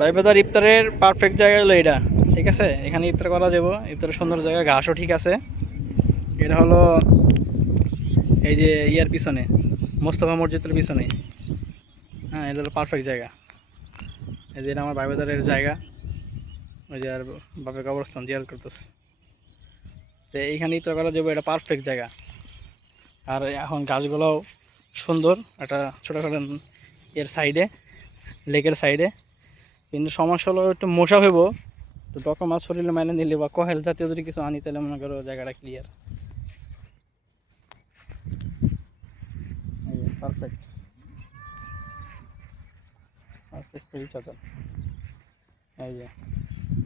ভাইবাদার ইফতারের পারফেক্ট জায়গা হলো এটা, ঠিক আছে। এখানে ইফতার করা যাবো, ইফতারের সুন্দর জায়গা, ঘাসও ঠিক আছে। এটা হলো এই যে ইয়ার পিছনে, মোস্তফা মসজিদের পিছনে। হ্যাঁ, এটা হলো পারফেক্ট জায়গা। এই যে এটা আমার ভাইবাদারের জায়গা, ওই যে আর বাপের কবরস্থান জিয়ার করতেছে। তো এইখানে ইফতার করা যাবো, এটা পারফেক্ট জায়গা। আর এখন গাছগুলোও সুন্দর, একটা ছোটোখাটো এর সাইডে, লেকের সাইডে। কিন্তু সমস্যা হলো একটু মশা হইব, তো ডকা মাছ শরীরে মাইনে নিলে বা কহেল জাতীয় যদি কিছু আনি তাহলে মনে করো জায়গাটা ক্লিয়ার। পারফেক্ট পারফেক্ট চাদর। এই যে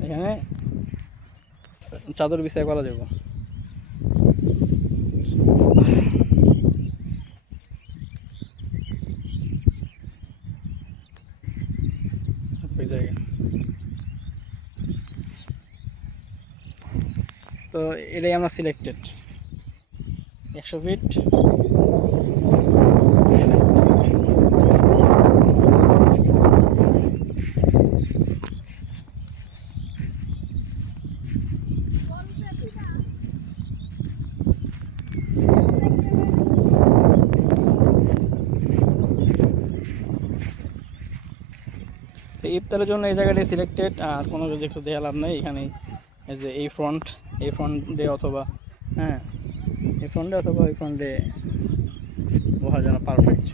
এখানে চাদর বিছাই করা যাবে। জায়গা তো এটাই আমরা সিলেক্টেড 100 ফিট। তো ইফতারের জন্য এই জায়গাটাই সিলেক্টেড, আর কোনো কিছু দেওয়া লাভ নেই এখানে। এই যে এই ফ্রন্টে অথবা, হ্যাঁ, এই ফ্রন্টে অথবা এই ফ্রন্টে বসার জন্য পারফেক্ট।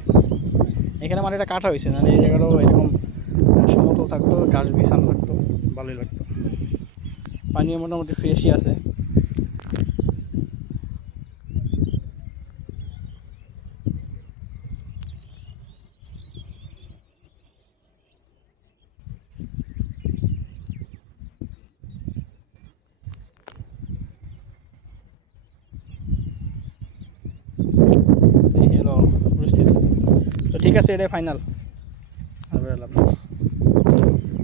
এখানে মাটিটা কাটা হয়েছে, না এই জায়গাটাও এরকম সমতল থাকতো, গাছ বিছানো থাকতো, ভালোই লাগতো। পানিও মোটামুটি ফ্রেশই আছে। এই হলো পরিস্থিতি। তো ঠিক আছে, এটাই ফাইনাল। আর লাভ নেই।